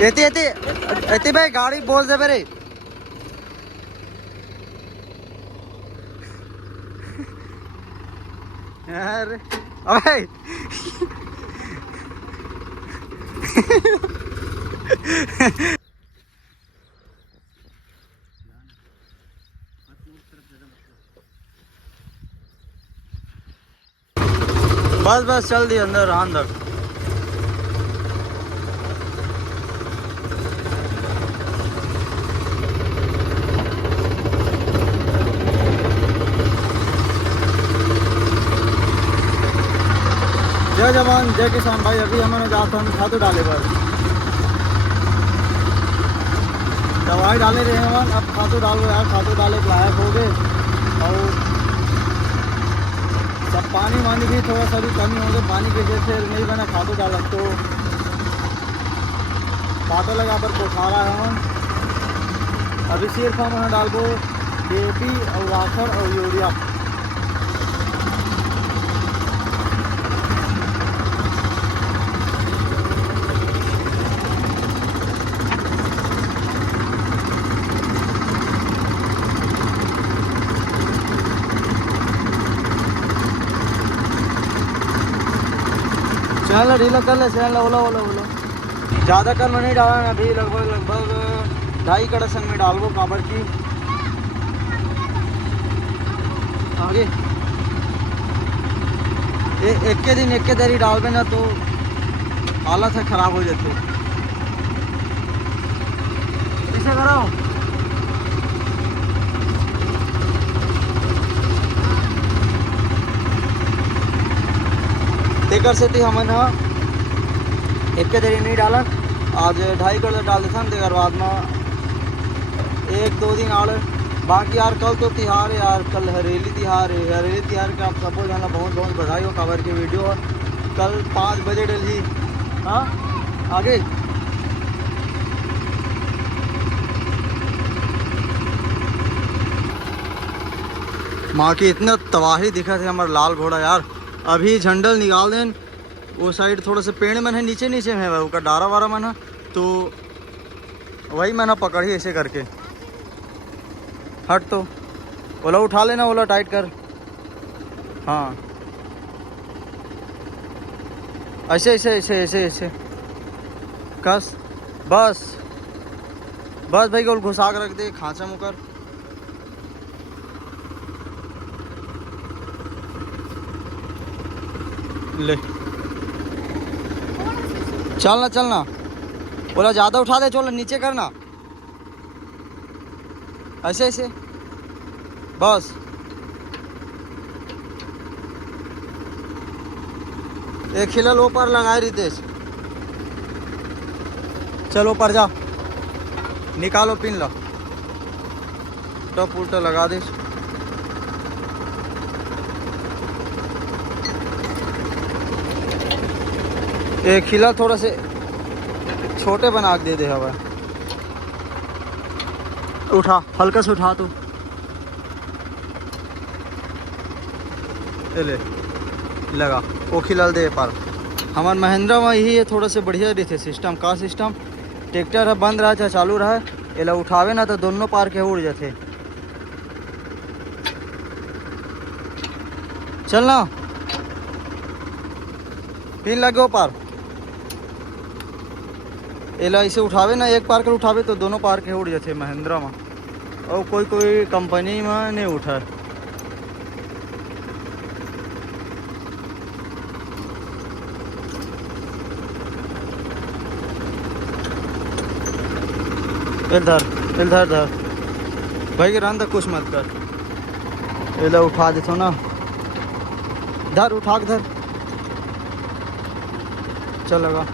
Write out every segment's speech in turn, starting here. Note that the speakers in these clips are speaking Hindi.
एती एती एती भाई गाड़ी बोल दे मेरे यार अबे बस बस चल दी अंदर अंदर। जय जवान जय किसान भाई। अभी हमने जाते हम खादू डाले पर दवाई डाले रहे हैं। अब खादू डालो यार, खादू डाले के लायक हो गए। और सब पानी वानी भी थोड़ा सा भी कमी हो गई, पानी की वजह से नहीं बना खादू डाला तो बाटो लगा पर पोखारा है हम। अभी सिर्फ हम डालबो DAP और वाखर और यूरिया। चैनल ढीला कर ले, चैनल ओला ओला ओला ज़्यादा कर में नहीं डाला ना। अभी लगभग 2.5 कड़ा संग में डालबो काबर की आगे एक के दिन एक के दरी डालबे ना तो हालत है ख़राब हो जाते। ऐसे करो तेकर से थी हमन हाँ एक के दरी नहीं डालन। आज 2.5 कड़ा डाल देता तेकर बाद में 1-2 दिन आड़। बाकी यार कल तो तिहार है यार, कल हरेली तिहार है। हरेली तिहार का आप सबको जाना बहुत बहुत बधाई हो। खबर की वीडियो है कल 5 बजे डली। हाँ आगे माँ की इतना तबाही दिखा थे हमारा लाल घोड़ा यार। अभी झंडल निकाल दें वो साइड थोड़ा सा पेड़ मन है नीचे नीचे में है उसका डारा वारा मन है तो वही मैंने पकड़ी ऐसे करके। हट तो ओला उठा लेना, ओला टाइट कर। हाँ ऐसे ऐसे ऐसे ऐसे ऐसे कस बस बस भाई को घुसा कर रख दे खांचा मुकर। ले चलना चलना बोला ज़्यादा उठा दे, चलो नीचे करना ऐसे ऐसे बस। एक खिलल ऊपर लगाए रितेश, चलो ऊपर जा निकालो पिन लो टप उल्टा लगा दे। एक खिला थोड़ा से छोटे बना के दे दे हवा। उठा हल्का से उठा तू ले लगा वो खिलाल दे पर। हमार महिंद्रा में यही है थोड़ा से बढ़िया रहते सिस्टम का सिस्टम। ट्रैक्टर है बंद रहा चाहे चालू रहा एला उठावे ना तो दोनों पार के उड़ जाते। चलना पिन लगे पार एला इसे उठावे ना एक पार कर उठावे तो दोनों पार के उड़ जाते महिंद्रा में। और कोई कोई कंपनी में नहीं उठा। इधर इधर इधर भाई के रंदा कुछ मत कर। एला उठा देते ना धर उठा के धर चल लगा।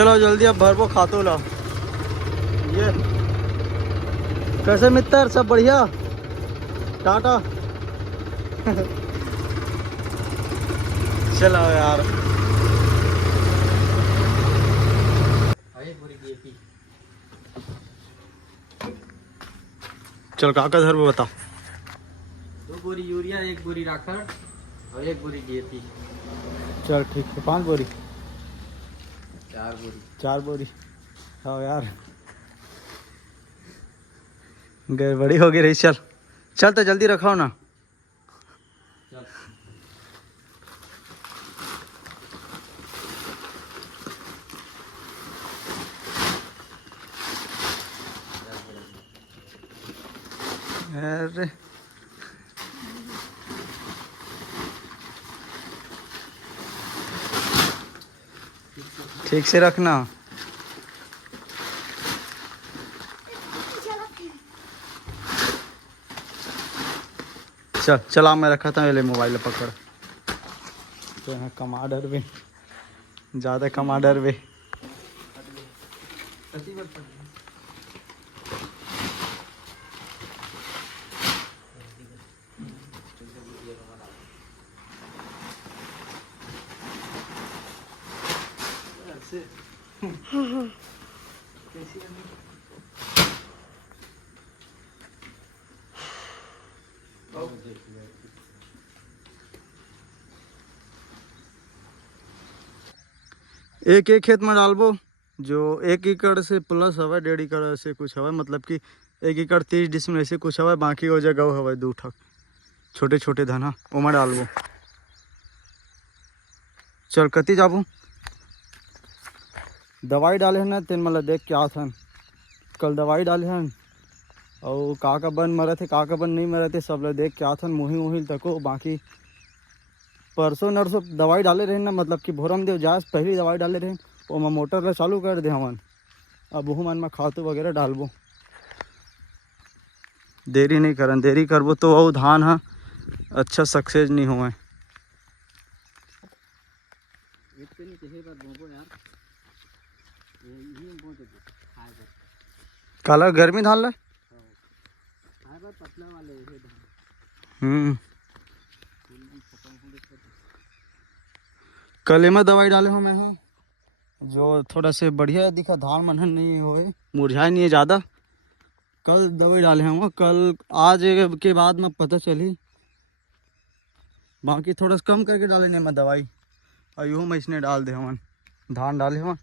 चलो जल्दी अब भरबो खातो ला। ये कैसे मित्र, सब बढ़िया? टाटा। चलो यार। चल काका धर बता। 2 बोरी यूरिया, 1 बोरी राखड़ और 1 बोरी डीएपी। चल ठीक है, 5 बोरी 4 बोरी। 4 बोरी। हाँ यार गड़बड़ी हो गई रही। चल चल तो जल्दी रखाओ ना। चल अरे ठीक से रखना। चल चला, मैं रखा था, ले मोबाइल पकड़। तो यहाँ कमाडर भी ज़्यादा कमाडर भी। एक एक खेत में डालबो। जो 1 एकड़ से प्लस हवा, 1.5 एकड़ से कुछ हवा, मतलब कि 1 एकड़ 30 डिसमिल ऐसे कुछ हवा। बाकी वो जगह हवा 2 ठक छोटे छोटे धना ओमा डालबो। चल कति जाबू। दवाई डाले हैं ना, तेन मतलब देख के आत हन। कल दवाई डाले हैं और का बन मरे थे, का बन नहीं मरे थे, सब लोग देख के आत हन। मुही मुही तको। बाकी परसों नरसों दवाई डाले रहे ना, मतलब कि भोरम देव जाए पहली दवाई डाले रहे। वो मैं मोटर ला चालू कर दे हमन। अब वह मन में खातू वगैरह डालबो। देरी नहीं करन, देरी करबो तो वो धान हा अच्छा सक्सेस नहीं होए। काला गर्मी धान ला। कल में दवाई डाले हो मैं हूँ, जो थोड़ा से बढ़िया दिखा, धान मनहन नहीं होए, मुरझाए नहीं है ज़्यादा। कल दवाई डाले हैं कल, आज के बाद में पता चली। बाकी थोड़ा सा कम करके डाले नहीं मैं दवाई। और यूँ मैं इसने डाल दे हमन धान डाले हुआ।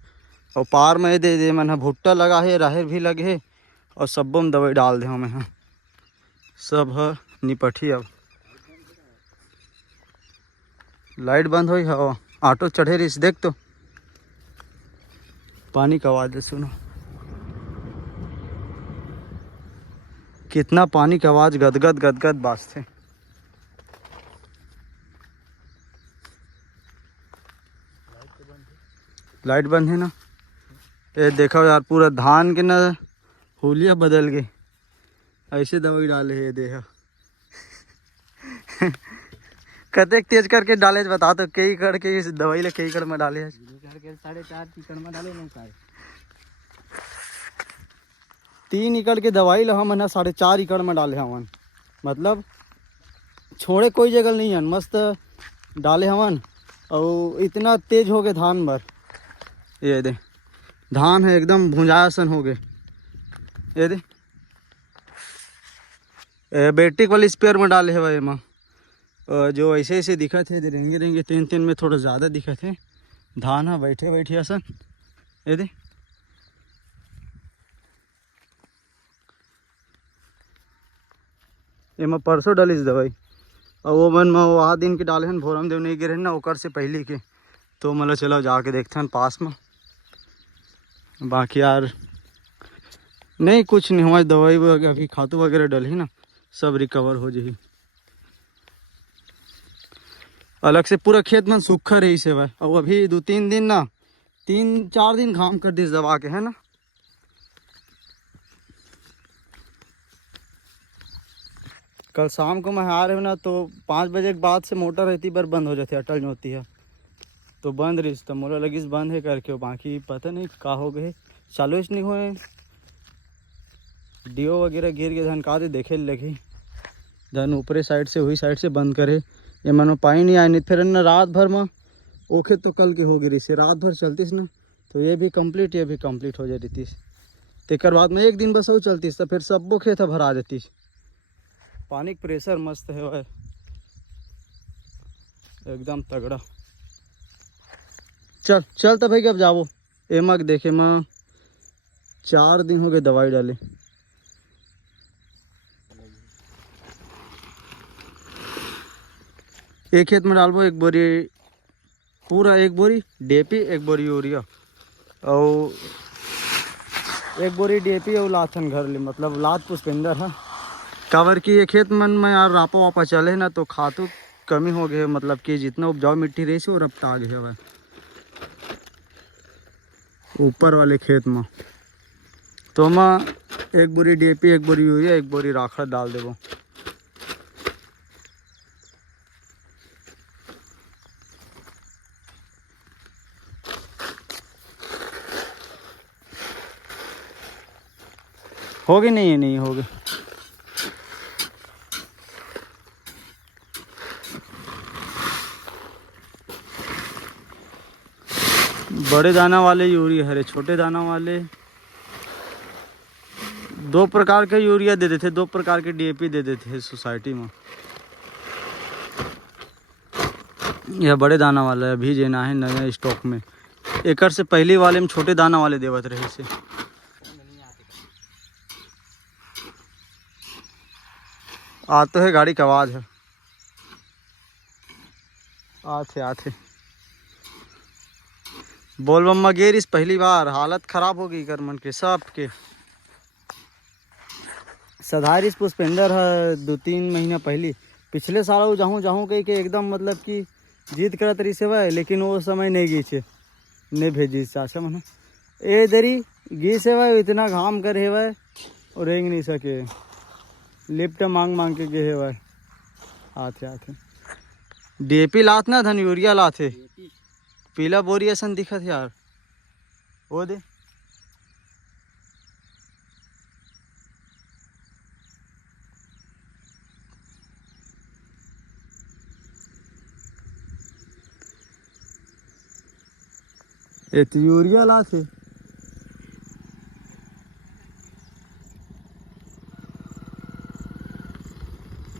और पार में दे मन भुट्टा लगा है, राहर भी लगे है, और सबो में दवाई डाल दे मैं। सब है निपटी। अब लाइट बंद हुई है, ऑटो चढ़े रही देख तो। पानी का आवाज़ सुनो, कितना पानी का आवाज़ गदगद गदगद बाजते। लाइट बंद है ना। ये देखो यार, पूरा धान के ना हुलिया बदल गई। ऐसे दवाई डाले है देखा। कतेक तेज करके डाले बता तो। कई करके इस दवाई ले कई कर में डाले है। 4.5 एकड़ में डाले ना। 3 एकड़ के दवाई ला हम 4.5 एकड़ में डाले हमन। मतलब छोड़े कोई जगह नहीं है, मस्त डाले हमन। और इतना तेज हो गए धान भर। ये दे धान है एकदम भुंजासन हो गए। ये दे बैटरी वाली स्पेयर में डाले है भाई माँ। जो ऐसे ऐसे दिखा थे रेंगे रेंगे 3 में थोड़ा ज़्यादा दिखा थे धान। है बैठे बैठे असन। ये दे मैं परसों डाली दवाई। और वो मन में वो दिन के डाले हैं, भोरम देव नहीं गिरे ना ओकर से पहले के। तो मतलब चलो जाके देखते हैं पास में। बाकी यार नहीं कुछ नहीं हुआ। दवाई वगैरह अभी खातू वगैरह डली ना, सब रिकवर हो जाए। अलग से पूरा खेत में सूखा रही से भाई। और अभी 2-3 दिन ना, 3-4 दिन घाम कर दिस दबा के है ना। कल शाम को मैं आ रहे हो ना, तो 5 बजे के बाद से मोटर रहती बार बंद हो जाती है, अटल नहीं होती है। तो बंद रही तो मोला लगिस बंद है करके, बाकी पता नहीं का हो गए, चालू नहीं हुए, डीओ वगैरह गिर के धन का दे देखे लगी, धन ऊपरे साइड से वही साइड से बंद करे, ये मनो पाई नहीं आए, नहीं फिर न रात भर में ओखे तो कल के हो गई से रात भर चलतीस ना, तो ये भी कंप्लीट हो जाती थी, तेकर बाद में एक दिन बस वो चलतीस तो फिर सब खेत भरा देती, पानी का प्रेशर मस्त है भाई एकदम तगड़ा। चल चल तो भाई अब जाओ एमक देखे माँ 4 दिन हो गए दवाई डाले। एक खेत में डालबो एक बोरी, पूरा एक बोरी डीएपी, एक बोरी यूरिया और एक बोरी डीएपी और लाथन घर ले, मतलब लात पुष्पेंदर है कावर की ये खेत मन में यार रापा वापा चले ना तो खातू कमी हो गए, मतलब कि जितना उपजाऊ मिट्टी रही से वो रपटा गए है ऊपर वाले खेत में, तो मैं एक बोरी डीएपी, एक बोरी यूरिया, एक बोरी राखड़ डाल देबो। होगी नहीं होगी, बड़े दाना वाले यूरिया है, छोटे दाना वाले 2 प्रकार के यूरिया दे देते, 2 प्रकार के डीएपी दे देते हैं सोसाइटी में। यह बड़े दाना वाला है, अभी जेना है नया स्टॉक में, एकर से पहले वाले में छोटे दाना वाले देवत रहे से। आते है गाड़ी का आवाज है, आते बोल मम्मा गेरिस पहली बार, हालत खराब हो गई कर मन के सब के। सधारिस पुष्पेंदर है 2-3 महीना पहले, पिछले साल जाऊँ कह के एकदम मतलब कि जीत करत रही से वह, लेकिन वो समय नहीं गई छे, नहीं भेजी चाचा मन ए दरी गी से वह इतना घाम कर है वह और रेंग नहीं सके, लिफ्ट मांग के गए है वह। आते डीएपी लात ना धन यूरिया लाते, पीला बोरी ऐसा दिखत यार, वो दे ये तो यूरिया लाते।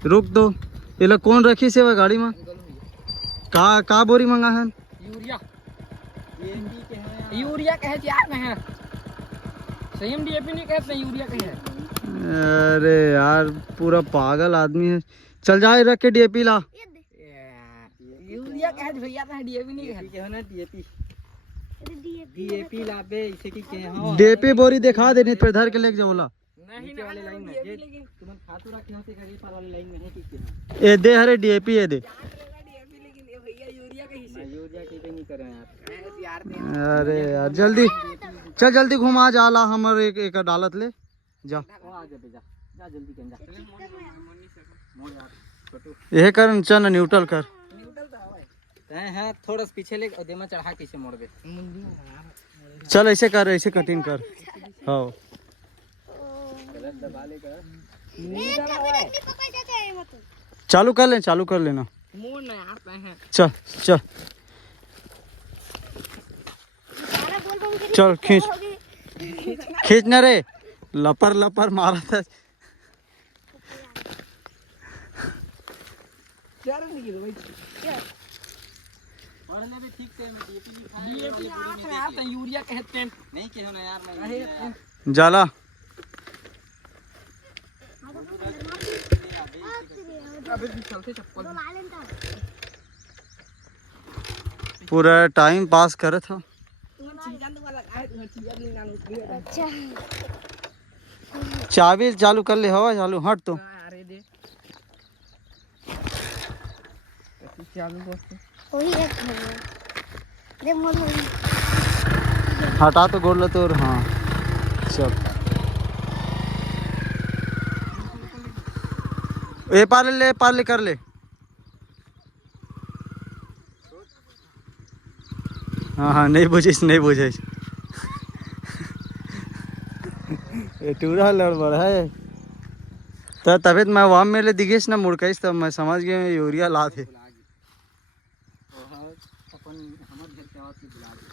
रुक दो, ये लोग कौन रखी से वह गाड़ी में, का बोरी मंगा है? यूरिया कहे यार में है, सही में डीएपी नहीं कहते, यूरिया कहे। अरे यार पूरा पागल आदमी है, चल जाए रख के डीएपी ला। यूरिया कहे भैया ना, डीएपी नहीं कहते हो ना, डीएपी लाबे इसे की कहे हो, डीएपी बोरी दिखा दे नहीं फिर धर के लेके जाओला नहीं वाले लाइन में जे तुम खातू रखे हो से करी पर वाले लाइन में है कि ए दे हरे डीएपी ये दे, यूरिया के नहीं कर रहे हैं यार। अरे यार जल्दी चल, जल्दी घुमा जाला, हमर एक डालत ले जा, आ जा जल्दी कर जा, यह कर चल न्यूट्रल कर, है थोड़ा पीछे ले देमा चढ़ा कैसे मोड़ दे, चल ऐसे कर, ऐसे कटिंग कर, हाँ चालू कर लेना, चल चल चल खींच ना रे, लपर मारा था। यूरिया कहते हैं नहीं कहो ना यार, जाला पूरा टाइम पास करे था। चाबी चालू कर ले, हवा चालू, हट तो हटा तो गोड़ तो, हाँ चल ये पार ले कर ले, हाँ हाँ नहीं बुझिस नहीं बुझिस ये टूरा लड़बड़ है। तो तबियत मैं वाम मेले दिखेस ना मुड़कईस तब मैं समझ गया यूरिया ला थे। अपन हमर घर के आवत बुला दे।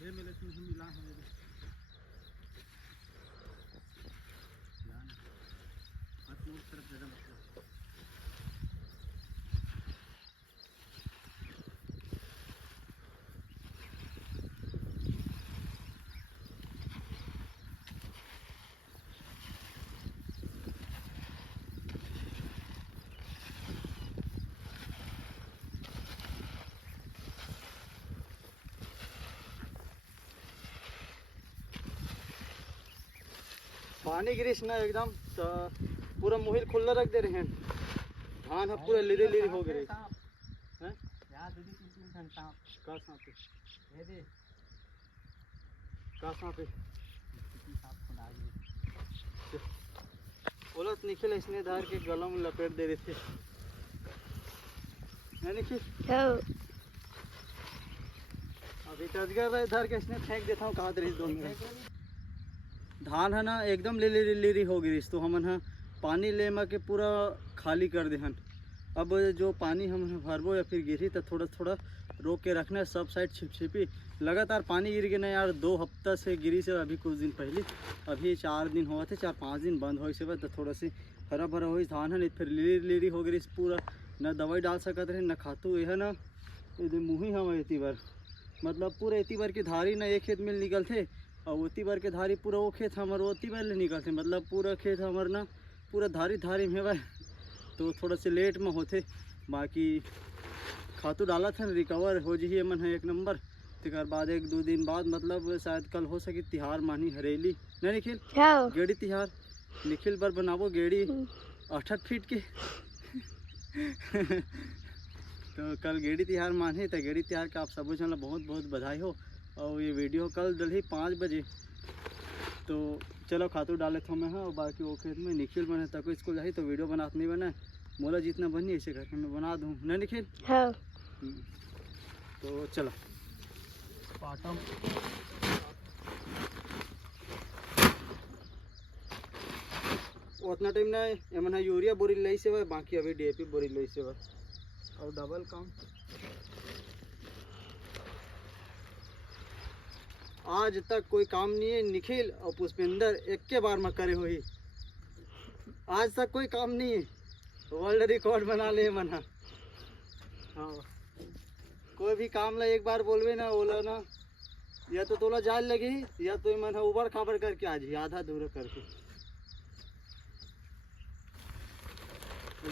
ये मिले तुम मिला है मेरे हाथ मुड़ तरफ ज्यादा मतलब पानी गिरीश ना एकदम तो पूरा मुहिल खुला रख दे रहे हैं। धान अब पूरा लिरी लिरी हो गए हैं। यार दीदी 3 घंटा का सांप है? ये दे का सांप है? कितनी साफ खुदा गई। बोलत निखिल इसने धार के गला में लपेट दे रहे थे नहीं निखिल। अभी टजगर रहे धार के इसने फेंक देता हूँ कहा रही दोनों। धान है ना एकदम लिरी लिरी हो गई तो हम है पानी ले मा के पूरा खाली कर दे हन। अब जो पानी हम भरबो या फिर गिरी तो थोड़ा थोड़ा रोक के रखना है। सब साइड छिपछिपी लगातार पानी गिर गया यार 2 हफ्ता से गिरी से अभी कुछ दिन पहले अभी 4 दिन हुआ थे 4-5 दिन बंद हो से बाद तो थोड़ा सी हरा भरा हो धान है नहीं फिर लिरी लिरी हो गई पूरा न दवाई डाल सकते रहे न खातू यह ना मुँह हम एती बार मतलब पूरा एती बार की धारी ना एक खेत में निकलते और ओती बार के धारी पूरा वो खेत हमारे ओती बार ले निकलते मतलब पूरा खेत हमार ना पूरा धारी धारी में भाई तो थोड़ा से लेट में होते। बाकी खातू डाला था रिकवर हो जाइए मन है 1 नंबर। तकर बाद 1-2 दिन बाद मतलब शायद कल हो सके तिहार मानी हरेली नहीं निखिल गेड़ी तिहार निखिल पर बनाबो गेड़ी 8 फीट के तो कल गेड़ी तिहार माने तो गेड़ी तिहार का आप सबको चला बहुत बहुत बधाई हो। और ये वीडियो कल डली 5 बजे तो चलो खातू डाले थे मैं हाँ। और बाकी वो खेत में निखिल बने तक इसको जाही तो वीडियो बनाते नहीं बना मोला जितना बनी ऐसे करके मैं बना दूँ नहीं निखिल। हाँ। तो चलो पाटम उतना टाइम ना एमन यूरिया बोरी लई से भाई बाकी अभी डीएपी बोरी लई से भाई और डबल काम आज तक कोई काम नहीं है निखिल और पुष्पेंद्र एक के बार में करे हुई आज तक कोई काम नहीं है वर्ल्ड रिकॉर्ड बना ले मना। हाँ कोई भी काम ला एक बार बोलवे ना बोला ना या तो तोला जाल लगी या तो मन उबड़ खाबड़ करके आज ही आधा दूर करके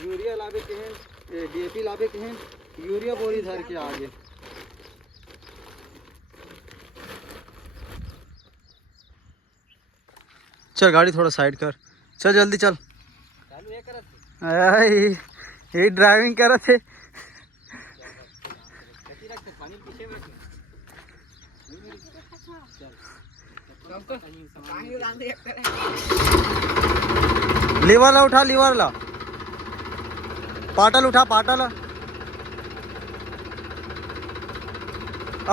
यूरिया लावे के हैं डीएपी लावे के हैं यूरिया बोरी धर के आगे चल गाड़ी थोड़ा साइड कर चल जल्दी चल। चालू है करत ये ड्राइविंग कर रहे थे कटी रख पानी पीछे में रख पानी डाल दे लीवर ला उठा लीवर ला पाटल उठा पाटल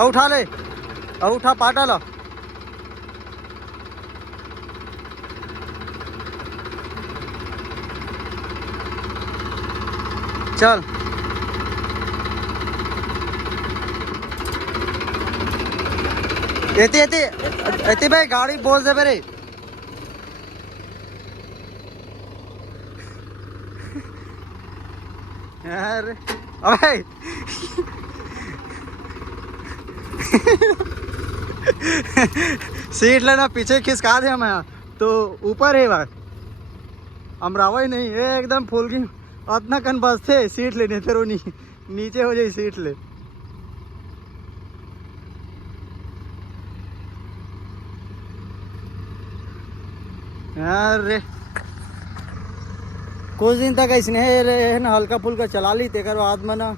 उठा ले उठा पाटल चल एती भाई गाड़ी बोल दे मेरे यार अबे सीट लेना पीछे खिसका दे मैं तो ऊपर है भाई अमरावा ही नहीं है एकदम फुल की उतना कन बस थे सीट लेने फिर वो नीचे हो जाए सीट ले यार कुछ दिन तक ऐसने है ना हल्का फुल्का चला ली तेकर बाद में ना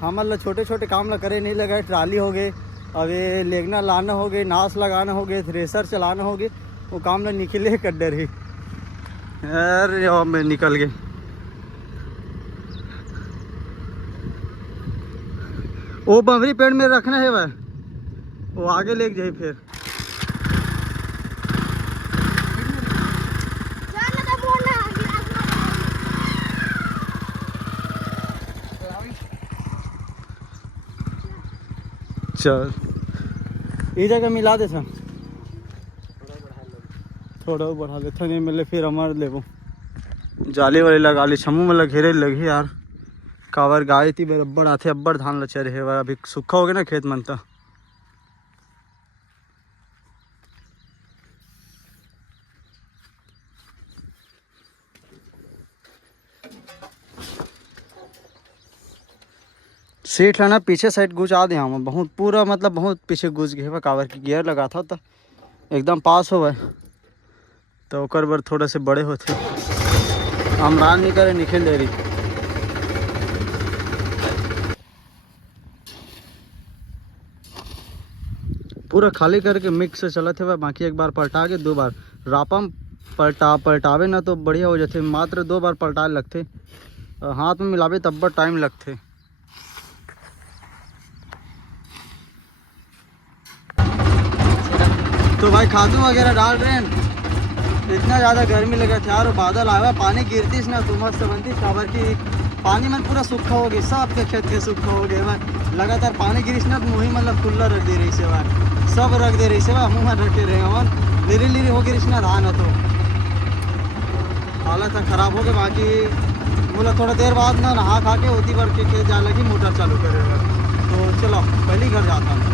हमारे छोटे छोटे काम ला करे नहीं लगा। ट्राली हो गए, अब ये लेगना लाना हो गए, नाश लगाना हो गए, थ्रेसर चलाना हो गए, वो काम ला निकले कड्डर ही यार मैं निकल गए। वो बमरी पेड़ में रखना है वह, वो आगे ले जाए फिर। चल ये जगह मिला दे थोड़ा बढ़ा दे नहीं मिले फिर हमारे लेबो जाली वाली लगा ली छमू में घेरे लगी यार। कावर गाय थी बराबर आते अब्बर धान लचर है अभी सूखा हो गया ना खेत मनता। सीट है ना पीछे साइड गुजा दे हम बहुत पूरा मतलब बहुत पीछे गुज गए कावर की गियर लगा था तो एकदम पास हो गए तो ओकर बर थोड़े से बड़े होते अमरान नहीं करे निकल दे रही। पूरा खाली करके मिक्स से चलते हुए बाकी एक बार पलटा के 2 बार रापम पलटावे ना तो बढ़िया हो जाते। मात्र 2 बार पलटाए लगते, हाथ में मिलावे तब बड़ टाइम लगते। तो भाई खादू वगैरह डाल रहे हैं। इतना ज़्यादा गर्मी लगा था यार, बादल आया पानी गिरती ना तो मस्त बनती काबर की पानी में पूरा सूखा हो गया, सब के खेत के सूखा हो गया भाई। लगातार पानी गिरी ना तो मुँह मतलब खुला रख दे रही से भाई, सब रख दे रही से भाई, मुँह में रखे रहे मन लिरी लिरी हो गई ना धान तो हालत ख़राब हो गई। बाकी बोला थोड़ा देर बाद ना नहा खा के होती भर के खेत जा लगी मोटर चालू करेगा। तो चलो पहले घर जाता हूँ।